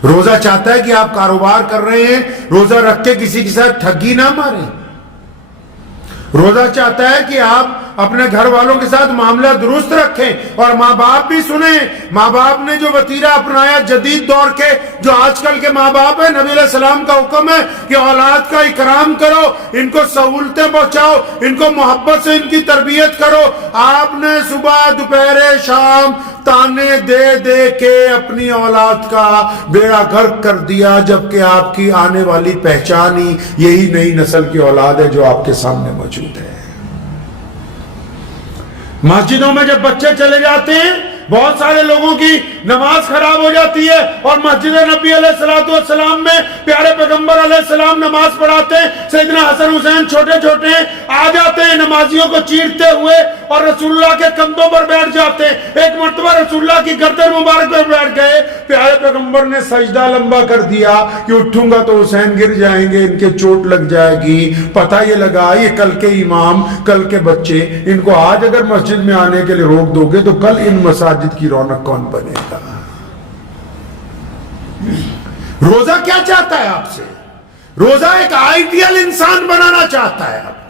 روزہ چاہتا ہے کہ آپ کاروبار کر رہے ہیں, روزہ رکھ کے کسی کے ساتھ ٹھگی نہ ماریں. روزہ چاہتا ہے کہ آپ اپنے گھر والوں کے ساتھ معاملہ درست رکھیں, اور ماں باپ بھی سنیں. ماں باپ نے جو وتیرہ اپنایا جدید دور کے, جو آج کل کے ماں باپ ہیں, نبی علیہ السلام کا حکم ہے کہ اولاد کا اکرام کرو, ان کو سہولتیں پہنچاؤ, ان کو محبت سے ان کی تربیت کرو. آپ نے صبح دوپہر شام تانے دے دے کے اپنی اولاد کا بیڑا غرق کر دیا, جبکہ آپ کی آنے والی پہچان ہی یہی نئی نسل کی اولاد ہے جو آپ کے سامنے موجود ہے. مسجدوں میں جب بچے چلے جاتے ہیں, بہت سارے لوگوں کی نماز خراب ہو جاتی ہے, اور مسجد نبی علیہ السلام میں پیارے پیغمبر علیہ السلام نماز پڑھاتے ہیں. سیدنا حسن حسین چھوٹے چھوٹے ہیں, آ جاتے ہیں نمازیوں کو چیرتے ہوئے اور رسول اللہ کے کندھوں پر بیٹھ جاتے ہیں. ایک مرتبہ رسول اللہ کی گردن مبارک پر بیٹھ گئے, پیارے پیغمبر نے سجدہ لمبا کر دیا کہ اٹھوں گا تو حسین گر جائیں گے, ان کے چوٹ لگ جائے گی. پتہ یہ لگا یہ کل کے امام, کل کے بچے, ان کو آج اگر مسجد میں آنے کے لیے روک دو گے تو کل ان مساجد کی رونق کون بنے گا. روزہ کیا چاہتا ہے آپ سے؟ روزہ ایک آئیڈیل انسان بنانا چاہتا ہے. آپ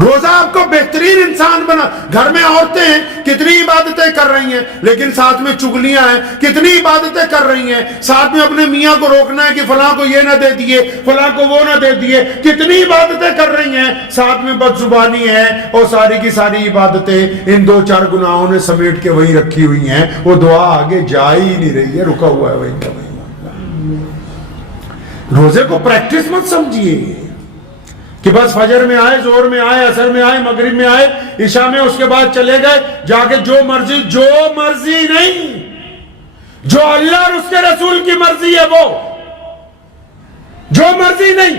روزہ آپ کو بہترین انسان بنا. گھر میں عورتیں ہیں, کتنی عبادتیں کر رہی ہیں, لیکن ساتھ میں چگلیاں ہیں. کتنی عبادتیں کر رہی ہیں, ساتھ میں اپنے میاں کو روکنا ہے کہ فلاں کو یہ نہ دے دیے, فلاں کو وہ نہ دے دیے. کتنی عبادتیں کر رہی ہیں, ساتھ میں بد زبانی ہے, اور ساری کی ساری عبادتیں ان 2-4 گناہوں نے سمیٹ کے وہیں رکھی ہوئی ہیں. وہ دعا آگے جا ہی نہیں رہی ہے, رکا ہوا ہے وہیں کا وہیں. روزے کو پریکٹس مت سمجھیے کہ بس فجر میں آئے, زور میں آئے, عصر میں آئے, مغرب میں آئے, عشاء میں اس کے بعد چلے گئے, جا کے جو مرضی نہیں, جو اللہ اور اس کے رسول کی مرضی ہے وہ, جو مرضی نہیں.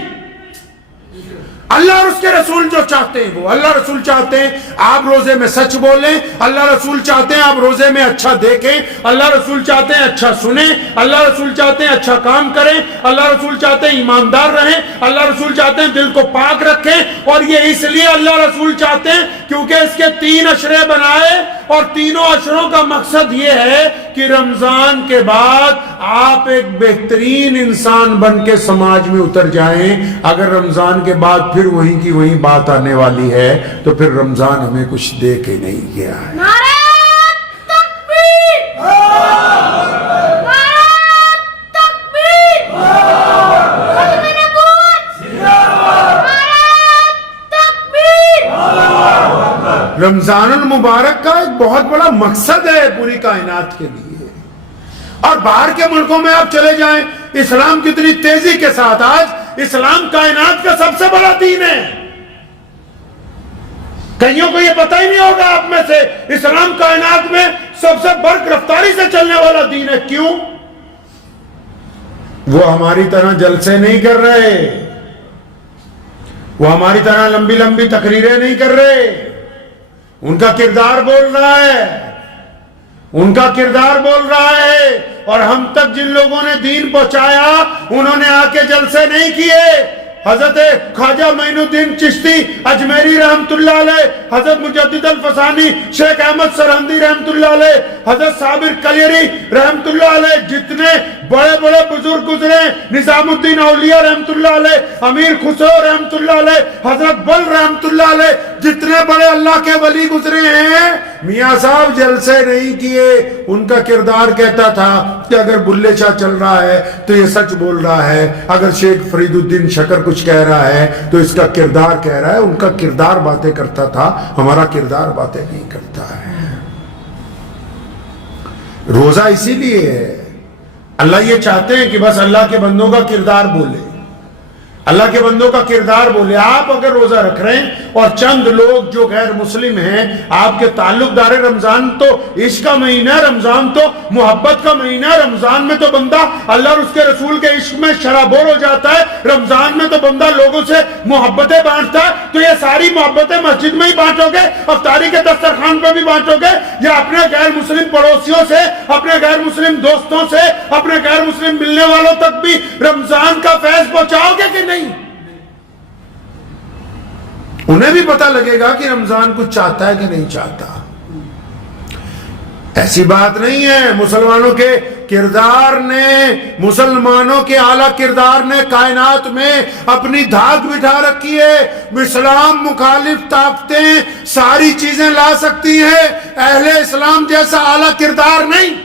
اللہ اور اس کے رسول جو چاہتے ہیں وہ. اللہ رسول چاہتے ہیں آپ روزے میں سچ بولیں, اللہ رسول چاہتے ہیں آپ روزے میں اچھا دیکھیں, اللہ رسول چاہتے ہیں اچھا سنیں, اللہ رسول چاہتے ہیں اچھا کام کریں, اللہ رسول چاہتے ہیں ایماندار رہیں, اللہ رسول چاہتے ہیں دل کو پاک رکھیں. اور یہ اس لیے اللہ رسول چاہتے ہیں کیونکہ اس کے 3 عشرے بنائے, اور تینوں عشروں کا مقصد یہ ہے کہ رمضان کے بعد آپ ایک بہترین انسان بن کے سماج میں اتر جائیں. اگر رمضان کے بعد پھر وہیں کی وہیں بات آنے والی ہے تو پھر رمضان ہمیں کچھ دے کے نہیں گیا ہے. نعرہ تکبیر! نعرہ تکبیر! ختم نبوت! نعرہ تکبیر! رمضان المبارک کا ایک بہت بڑا مقصد ہے پوری کائنات کے لیے. اور باہر کے ملکوں میں آپ چلے جائیں, اسلام کتنی تیزی کے ساتھ, آج اسلام کائنات کا سب سے بڑا دین ہے. کئیوں کو یہ پتہ ہی نہیں ہوگا آپ میں سے, اسلام کائنات میں سب سے برق رفتاری سے چلنے والا دین ہے. کیوں؟ وہ ہماری طرح جلسے نہیں کر رہے, وہ ہماری طرح لمبی لمبی تقریریں نہیں کر رہے. ان کا کردار بول رہا ہے, ان کا کردار بول رہا ہے. اور ہم تک جن لوگوں نے دین پہنچایا انہوں نے آ کے جلسے نہیں کیے. حضرت خواجہ معین الدین چشتی اجمیری رحمت اللہ علیہ, حضرت مجدد الفسانی, شیخ احمد سرہندی رحمت اللہ علیہ, حضرت صابر کلیری رحمت اللہ علیہ, جتنے بڑے بڑے بزرگ گزرے, نظام الدین اولیاء رحمت اللہ علیہ, امیر خسرو رحمت اللہ علیہ, حضرت بل رحمت اللہ علیہ, جتنے بڑے اللہ کے ولی گزرے ہیں, میاں صاحب جلسے نہیں کیے. ان کا کردار کہتا تھا کہ اگر بلے شاہ چل رہا ہے تو یہ سچ بول رہا ہے, اگر شیخ فرید الدین شکر کچھ کہہ رہا ہے تو اس کا کردار کہہ رہا ہے. ان کا کردار باتیں کرتا تھا, ہمارا کردار باتیں نہیں کرتا ہے. روزہ اسی لیے ہے, اللہ یہ چاہتے ہیں کہ بس اللہ کے بندوں کا کردار بولے, اللہ کے بندوں کا کردار بولے. آپ اگر روزہ رکھ رہے ہیں اور چند لوگ جو غیر مسلم ہیں آپ کے تعلق دار, رمضان تو عشق کا مہینہ ہے, رمضان تو محبت کا مہینہ ہے. رمضان میں تو بندہ اللہ اور اس کے رسول کے عشق میں شرابور ہو جاتا ہے. رمضان میں تو بندہ لوگوں سے محبتیں بانٹتا ہے. تو یہ ساری محبتیں مسجد میں ہی بانٹو گے, افطاری کے دسترخوان پہ بھی بانٹو گے, یا اپنے غیر مسلم پڑوسیوں سے, اپنے غیر مسلم دوستوں سے, اپنے غیر مسلم ملنے والوں تک بھی رمضان کا فیض پہنچاؤ گے کہ نہیں؟ انہیں بھی پتہ لگے گا کہ رمضان کچھ چاہتا ہے کہ نہیں چاہتا. ایسی بات نہیں ہے. مسلمانوں کے کردار نے، مسلمانوں کے اعلیٰ کردار نے کائنات میں اپنی دھاک بٹھا رکھی ہے. اسلام مخالف طاقتیں ساری چیزیں لا سکتی ہیں، اہل اسلام جیسا اعلیٰ کردار نہیں.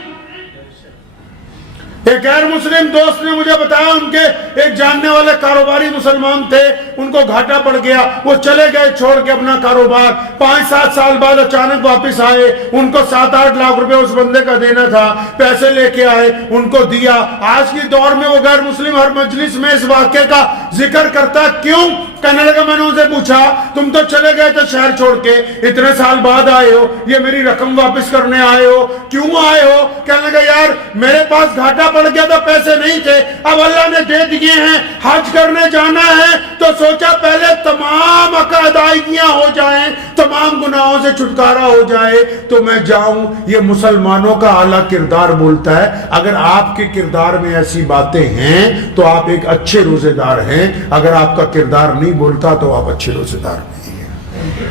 ایک غیر مسلم دوست نے مجھے بتایا، ان کے ایک جاننے والے کاروباری مسلمان تھے، ان کو گھاٹا پڑ گیا، وہ چلے گئے چھوڑ کے اپنا کاروبار. 5-7 سال بعد اچانک واپس آئے، ان کو 7-8 لاکھ روپے اس بندے کا دینا تھا، پیسے لے کے آئے، ان کو دیا. آج کی دور میں وہ غیر مسلم ہر مجلس میں اس واقعے کا ذکر کرتا. کیوں؟ کہنے لگا میں نے ان سے پوچھا تم تو چلے گئے تھے شہر چھوڑ کے، اتنے سال بعد آئے ہو، یہ میری رقم واپس کرنے آئے ہو، کیوں آئے ہو؟ کہنے لگا یار میرے پاس گھاٹا پڑ گیا تھا، پیسے نہیں تھے، اب اللہ نے دے دیے ہیں، حج کرنے جانا ہے تو سوچا پہلے تمام ادائیگیاں ہو جائیں، تمام گناہوں سے چھٹکارا ہو جائے تو میں جاؤں. یہ مسلمانوں کا اعلیٰ کردار بولتا ہے. اگر آپ کے کردار میں ایسی باتیں ہیں تو آپ ایک اچھے روزے دار ہیں. اگر آپ کا کردار نہیں بولتا تو آپ اچھے روزے دار نہیں ہیں.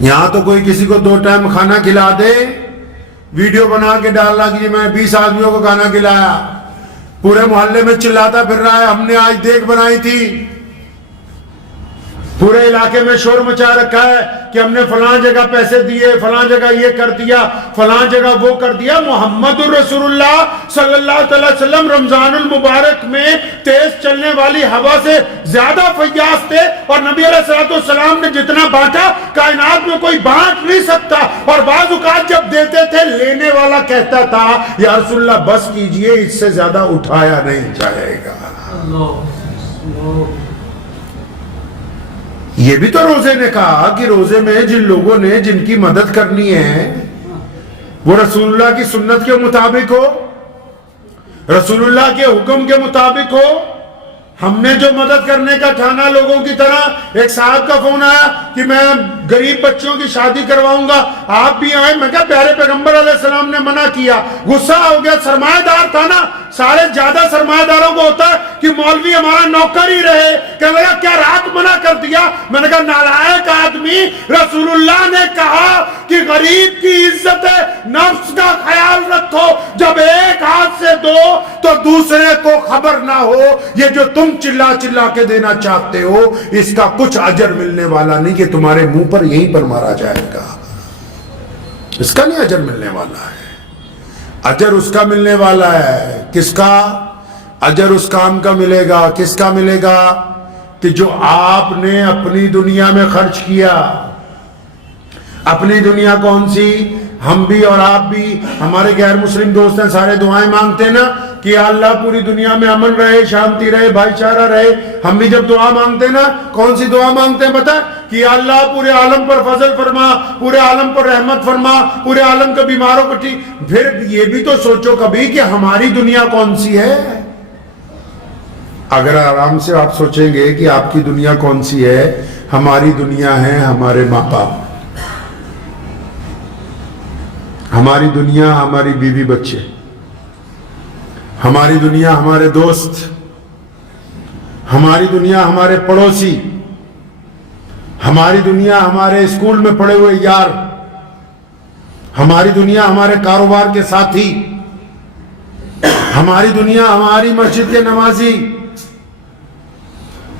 یہاں تو کوئی کسی کو 2 ٹائم کھانا کھلا دے، ویڈیو بنا کے ڈالنا کہ میں 20 آدمیوں کو کھانا کھلایا، پورے محلے میں چلاتا پھر رہا ہے ہم نے آج دیکھ بنائی تھی، پورے علاقے میں شور مچا رکھا ہے کہ ہم نے فلاں جگہ پیسے دیے، فلاں جگہ یہ کر دیا، فلاں جگہ وہ کر دیا. محمد الرسول اللہ صلی اللہ علیہ وسلم رمضان المبارک میں تیز چلنے والی ہوا سے زیادہ فیاض تھے، اور نبی علیہ السلام نے جتنا بانٹا کائنات میں کوئی بانٹ نہیں سکتا. اور بعض اوقات جب دیتے تھے لینے والا کہتا تھا یا رسول اللہ بس کیجئے، اس سے زیادہ اٹھایا نہیں جائے گا. یہ بھی تو روزے نے کہا کہ روزے میں جن لوگوں نے جن کی مدد کرنی ہے وہ رسول اللہ کی سنت کے مطابق ہو، رسول اللہ کے حکم کے مطابق ہو. ہم نے جو مدد کرنے کا ٹھانا لوگوں کی طرح، ایک صاحب کا فون آیا کہ میں غریب بچوں کی شادی کرواؤں گا، آپ بھی آئیں. میں کہا پیارے پیغمبر علیہ السلام نے منع کیا. غصہ ہو گیا، سرمایہ دار تھا نا، سارے زیادہ سرمایہ داروں کو ہوتا ہے کہ مولوی ہمارا نوکر ہی رہے. کہنے لگا کیا رات منع کر دیا؟ میں نے کہا نالائق آدمی، رسول اللہ نے کہا کہ غریب کی عزت نفس کا خیال رکھو، جب ایک ہاتھ سے دو تو دوسرے کو خبر نہ ہو. یہ جو تم چلا چلا کے دینا چاہتے ہو اس کا کچھ اجر ملنے والا نہیں، کہ تمہارے منہ پر یہیں پر مارا جائے گا. اس کا نہیں اجر ملنے والا ہے. اجر اس کا ملنے والا ہے. کس کا اجر؟ اس کام کا ملے گا. کس کا ملے گا؟ کہ جو آپ نے اپنی دنیا میں خرچ کیا. اپنی دنیا کون سی؟ ہم بھی اور آپ بھی، ہمارے غیر مسلم دوست ہیں، سارے دعائیں مانگتے ہیں نا کہ یا اللہ پوری دنیا میں امن رہے، شانتی رہے، بھائی چارہ رہے. ہم بھی جب دعا مانگتے ہیں نا، کون سی دعا مانگتے ہیں پتہ؟ کہ یا اللہ پورے عالم پر فضل فرما، پورے عالم پر رحمت فرما، پورے عالم کے بیماروں کو ٹھیک. پھر یہ بھی تو سوچو کبھی کہ ہماری دنیا کون سی ہے. اگر آرام سے آپ سوچیں گے کہ آپ کی دنیا کون سی ہے، ہماری دنیا ہے ہمارے ماں باپ، ہماری دنیا ہماری بیوی بچے، ہماری دنیا ہمارے دوست، ہماری دنیا ہمارے پڑوسی، ہماری دنیا ہمارے اسکول میں پڑھے ہوئے یار، ہماری دنیا ہمارے کاروبار کے ساتھی، ہماری دنیا ہماری مسجد کے نمازی،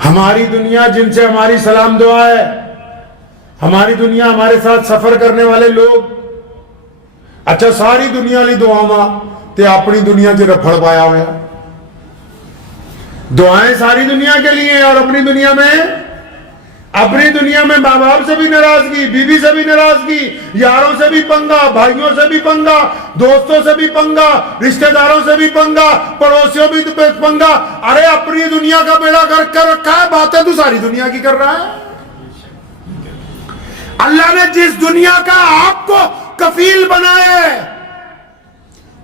ہماری دنیا جن سے ہماری سلام دعا ہے، ہماری دنیا ہمارے ساتھ سفر کرنے والے لوگ. اچھا ساری دنیا لی دعاواں تے اپنی دنیا کے رفڑ پایا ہوا. دعائیں ساری دنیا کے لیے اور اپنی دنیا میں ماں باپ سے بھی ناراضگی، بیوی سے بھی ناراضگی، یاروں سے بھی پنگا، بھائیوں سے بھی پنگا، دوستوں سے بھی پنگا، رشتہ داروں سے بھی پنگا، پڑوسیوں بھی پنگا. ارے اپنی دنیا کا بیڑا کر رکھا ہے، باتیں تو ساری دنیا کی کر رہا ہے. اللہ نے جس دنیا کا آپ کو کفیل بنایا ہے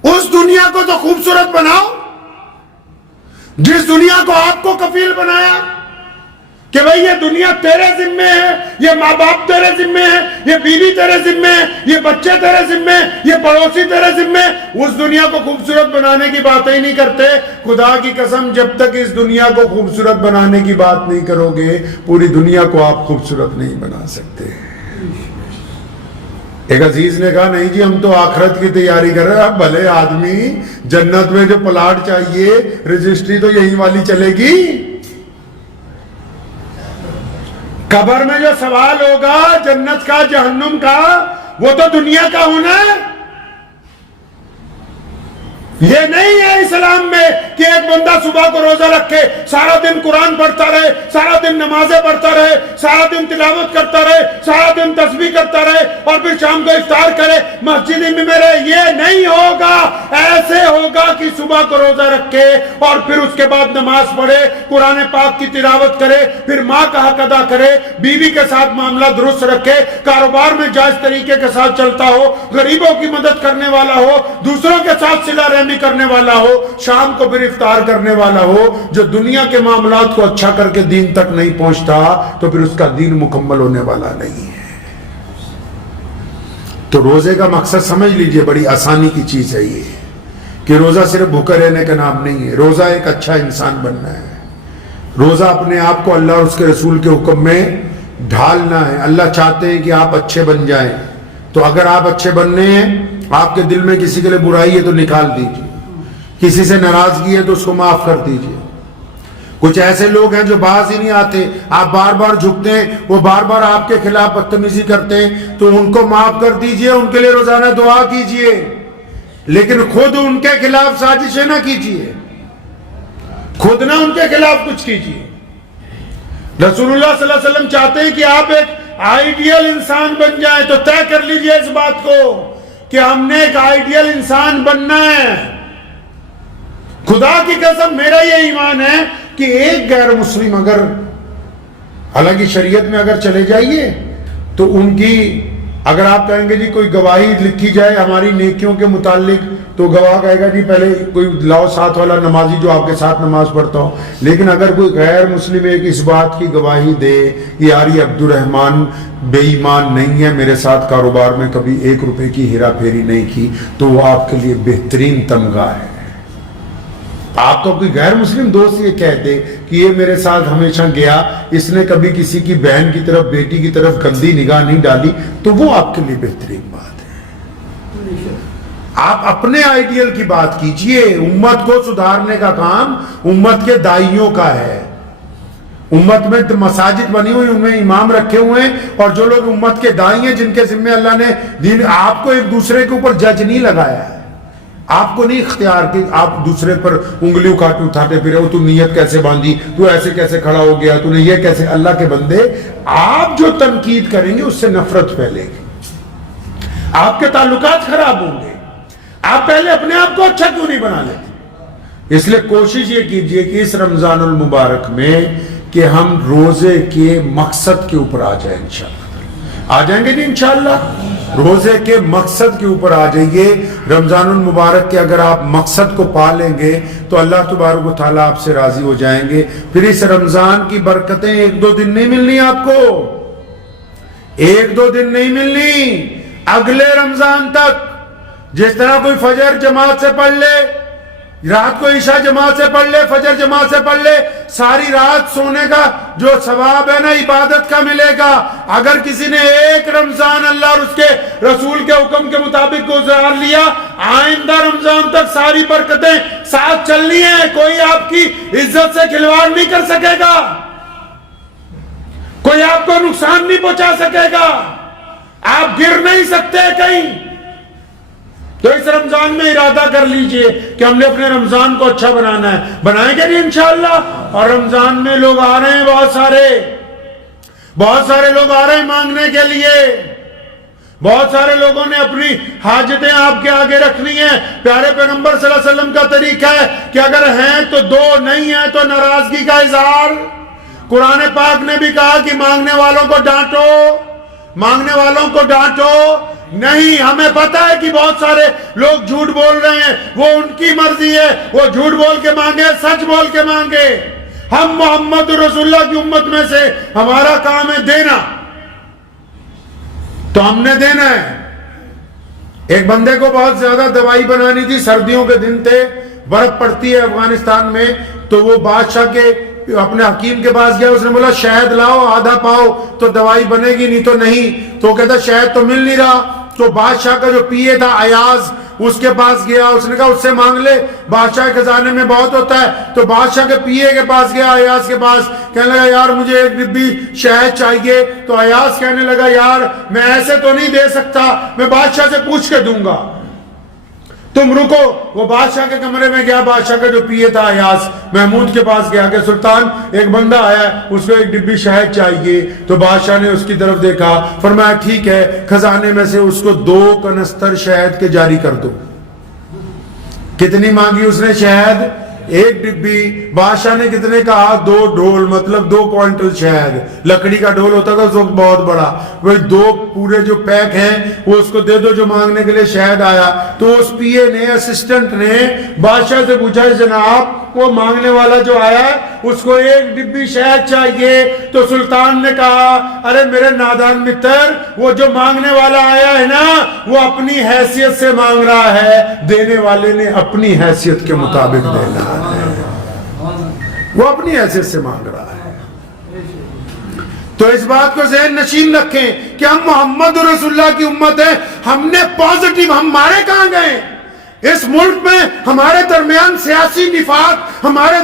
اس دنیا کو تو خوبصورت بناؤ. جس دنیا کو آپ کو کفیل بنایا کہ بھئی یہ دنیا تیرے ذمے ہے، یہ ماں باپ تیرے ذمے ہے، یہ بیوی تیرے ذمے ہے، یہ بچے تیرے ذمے، یہ پڑوسی تیرے ذمے، اس دنیا کو خوبصورت بنانے کی باتیں ہی نہیں کرتے. خدا کی قسم جب تک اس دنیا کو خوبصورت بنانے کی بات نہیں کرو گے، پوری دنیا کو آپ خوبصورت نہیں بنا سکتے. ایک عزیز نے کہا نہیں جی ہم تو آخرت کی تیاری کر رہے ہیں. اب بھلے آدمی جنت میں جو پلاٹ چاہیے رجسٹری تو یہی والی چلے گی. قبر میں جو سوال ہوگا جنت کا جہنم کا وہ تو دنیا کا ہونا ہے. یہ نہیں ہے اسلام میں کہ ایک بندہ صبح کو روزہ رکھے سارا دن قرآن پڑھتا رہے, سارا دن نمازیں پڑھتا رہے, سارا دن تلاوت کرتا رہے, سارا دن تسبیح کرتا رہے اور پھر شام کو افطار کرے مسجد میں رہے. یہ نہیں ہوگا. ایسے ہوگا کہ صبح کو روزہ رکھے اور پھر اس کے بعد نماز پڑھے, قرآن پاک کی تلاوت کرے, پھر ماں کا حق ادا کرے, بیوی کے ساتھ معاملہ درست رکھے, کاروبار میں جائز طریقے کے ساتھ چلتا ہو, غریبوں کی مدد کرنے والا ہو, دوسروں کے ساتھ صلہ رحمی کرنے والا ہو, شام کو پھر افطار کرنے والا ہو. جو دنیا کے معاملات کو اچھا کر کے دین تک نہیں پہنچتا تو پھر اس کا دین مکمل ہونے والا نہیں ہے. تو روزے کا مقصد سمجھ لیجئے, بڑی آسانی کی چیز ہے یہ کہ روزہ صرف بھوکے رہنے کا نام نہیں ہے. روزہ ایک اچھا انسان بننا ہے. روزہ اپنے آپ کو اللہ اور اس کے رسول کے حکم میں ڈھالنا ہے. اللہ چاہتے ہیں کہ آپ اچھے بن جائیں, تو اگر آپ اچھے بننے ہیں, آپ کے دل میں کسی کے لیے برائی ہے تو نکال دیجئے, کسی سے ناراضگی ہے تو اس کو معاف کر دیجئے. کچھ ایسے لوگ ہیں جو باز ہی نہیں آتے, آپ بار بار جھکتے ہیں, وہ بار بار آپ کے خلاف بدتمیزی کرتے ہیں, تو ان کو معاف کر دیجئے, ان کے لیے روزانہ دعا کیجئے, لیکن خود ان کے خلاف سازشیں نہ کیجئے, خود نہ ان کے خلاف کچھ کیجئے. رسول اللہ صلی اللہ علیہ وسلم چاہتے ہیں کہ آپ ایک آئیڈیل انسان بن جائیں, تو طے کر لیجئے اس بات کو کہ ہم نے ایک آئیڈیل انسان بننا ہے. خدا کی قسم میرا یہ ایمان ہے کہ ایک غیر مسلم اگر حالانکہ شریعت میں اگر چلے جائیے تو ان کی اگر آپ کہیں گے جی کوئی گواہی لکھی جائے ہماری نیکیوں کے متعلق, تو گواہ کہے گا جی پہلے کوئی لاؤ ساتھ والا نمازی جو آپ کے ساتھ نماز پڑھتا ہو. لیکن اگر کوئی غیر مسلم ایک اس بات کی گواہی دے کہ یار یہ عبد الرحمن بے ایمان نہیں ہے, میرے ساتھ کاروبار میں کبھی 1 روپے کی ہیرا پھیری نہیں کی, تو وہ آپ کے لیے بہترین تمغہ ہے. آپ کو کوئی غیر مسلم دوست یہ کہہ دے کہ یہ میرے ساتھ ہمیشہ گیا, اس نے کبھی کسی کی بہن کی طرف, بیٹی کی طرف گندی نگاہ نہیں ڈالی, تو وہ آپ کے لیے بہترین بات ہے. آپ اپنے آئیڈیل کی بات کیجئے. امت کو سدھارنے کا کام امت کے دائیوں کا ہے. امت میں مساجد بنی ہوئی, ان میں امام رکھے ہوئے ہیں, اور جو لوگ امت کے دائی ہیں جن کے ذمہ اللہ نے دین, آپ کو ایک دوسرے کے اوپر جج نہیں لگایا ہے, آپ کو نہیں اختیار کہ آپ دوسرے پر انگلی اٹھاتے پھرے, تو نیت کیسے باندھی, تو ایسے کیسے کھڑا ہو گیا, تو نے یہ کیسے. اللہ کے بندے, آپ جو تنقید کریں گے اس سے نفرت پھیلے گی, آپ کے تعلقات خراب ہوں گے. آپ پہلے اپنے آپ کو اچھا کیوں نہیں بنا لیتے؟ اس لیے کوشش یہ کیجئے کہ اس رمضان المبارک میں کہ ہم روزے کے مقصد کے اوپر آ جائیں. انشاءاللہ آ جائیں گے جی انشاءاللہ. روزے کے مقصد کے اوپر آ جائیے. رمضان المبارک کے اگر آپ مقصد کو پا لیں گے تو اللہ تبارک و تعالیٰ آپ سے راضی ہو جائیں گے. پھر اس رمضان کی برکتیں 1-2 دن نہیں ملنی آپ کو, 1-2 دن نہیں ملنی. اگلے رمضان تک جس طرح کوئی فجر جماعت سے پڑھ لے, رات کو عشاء جماعت سے پڑھ لے, فجر جماعت سے پڑھ لے, ساری رات سونے کا جو ثواب ہے نا عبادت کا ملے گا. اگر کسی نے ایک رمضان اللہ اور اس کے رسول کے حکم کے مطابق گزار لیا, آئندہ رمضان تک ساری برکتیں ساتھ چلنی ہیں. کوئی آپ کی عزت سے کھلواڑ نہیں کر سکے گا, کوئی آپ کو نقصان نہیں پہنچا سکے گا, آپ گر نہیں سکتے کہیں. تو اس رمضان میں ارادہ کر لیجئے کہ ہم نے اپنے رمضان کو اچھا بنانا ہے. بنائیں گے نہیں انشاءاللہ. اور رمضان میں لوگ آ رہے ہیں, بہت سارے لوگ آ رہے ہیں مانگنے کے لیے. بہت سارے لوگوں نے اپنی حاجتیں آپ کے آگے رکھنی ہیں. پیارے پیغمبر صلی اللہ علیہ وسلم کا طریقہ ہے کہ اگر ہیں تو دو, نہیں ہیں تو ناراضگی کا اظہار. قرآن پاک نے بھی کہا کہ مانگنے والوں کو ڈانٹو, مانگنے والوں کو ڈانٹو نہیں. ہمیں پتا ہے کہ بہت سارے لوگ جھوٹ بول رہے ہیں, وہ ان کی مرضی ہے, وہ جھوٹ بول کے مانگے, سچ بول کے مانگے. ہم محمد رسول اللہ کی امت میں سے, ہمارا کام ہے دینا, تو ہم نے دینا ہے. ایک بندے کو بہت زیادہ دوائی بنانی تھی, سردیوں کے دن تھے, برف پڑتی ہے افغانستان میں, تو وہ بادشاہ کے اپنے حکیم کے پاس گیا. اس نے بولا شہد لاؤ, آدھا پاؤ تو دوائی بنے گی, نہیں تو نہیں. تو کہتا شہد تو مل نہیں رہا. تو بادشاہ کا جو پیے تھا ایاز اس کے پاس گیا, اس نے کہا اس سے مانگ لے, بادشاہ کے خزانے میں بہت ہوتا ہے. تو بادشاہ کے پیے کے پاس گیا, ایاز کے پاس, کہنے لگا یار مجھے ایک ڈبی شہد چاہیے. تو ایاز کہنے لگا یار میں ایسے تو نہیں دے سکتا, میں بادشاہ سے پوچھ کے دوں گا, تم رکو. وہ بادشاہ کے کمرے میں گیا, بادشاہ کا جو پیے تھا ایاز محمود کے پاس گیا کہ سلطان ایک بندہ آیا ہے, اس کو ایک ڈبی شہد چاہیے. تو بادشاہ نے اس کی طرف دیکھا, فرمایا ٹھیک ہے, خزانے میں سے اس کو 2 کنستر شہد کے جاری کر دو. کتنی مانگی اس نے شہد؟ 1 ڈبی. بادشاہ نے کتنے کہا؟ 2 ڈھول, مطلب 2 کوئنٹل شہد. لکڑی کا ڈھول ہوتا تھا اس وقت بہت بڑا, وہ 2 پورے جو پیک ہیں وہ اس کو دے دو جو مانگنے کے لیے شہد آیا. تو اس پیے نے, اسسٹنٹ نے بادشاہ سے پوچھا جناب وہ مانگنے والا جو آیا ہے اس کو 1 ڈبی شہد چاہیے. تو سلطان نے کہا ارے میرے نادان متر, وہ جو مانگنے والا آیا ہے نا وہ اپنی حیثیت سے مانگ رہا ہے, دینے والے نے اپنی حیثیت کے مطابق دینا ہے, وہ اپنی حیثیت سے مانگ رہا ہے. تو اس بات کو ذہن نشین رکھیں کہ ہم محمد رسول اللہ کی امت ہیں. ہم نے پازیٹیو, ہمارے کہاں گئے؟ اس ملک میں ہمارے درمیان سیاسی نفاق, ہمارے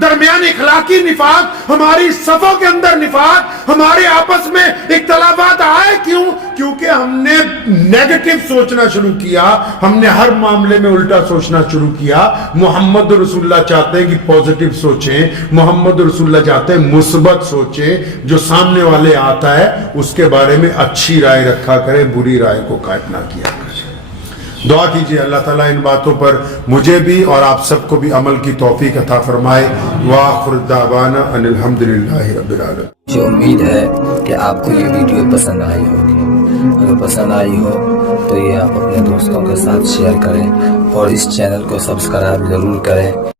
درمیان اخلاقی نفاق, ہماری صفوں کے اندر نفاق, ہمارے آپس میں اختلافات آئے. کیوں؟ کیونکہ ہم نے نیگیٹو سوچنا شروع کیا, ہم نے ہر معاملے میں الٹا سوچنا شروع کیا. محمد رسول اللہ چاہتے ہیں کہ پازیٹیو سوچیں, محمد رسول اللہ چاہتے ہیں مثبت سوچیں, جو سامنے والے آتا ہے اس کے بارے میں اچھی رائے رکھا کریں, بری رائے کو قائم نہ کیا کریں. دعا کیجئے اللہ تعالیٰ ان باتوں پر مجھے بھی اور آپ سب کو بھی عمل کی توفیق عطا فرمائے. وآخر دعوانا ان الحمدللہ رب العالمین. مجھے امید ہے کہ آپ کو یہ ویڈیو پسند آئی ہوگی. اگر پسند آئی ہو تو یہ آپ اپنے دوستوں کے ساتھ شیئر کریں اور اس چینل کو سبسکرائب ضرور کریں.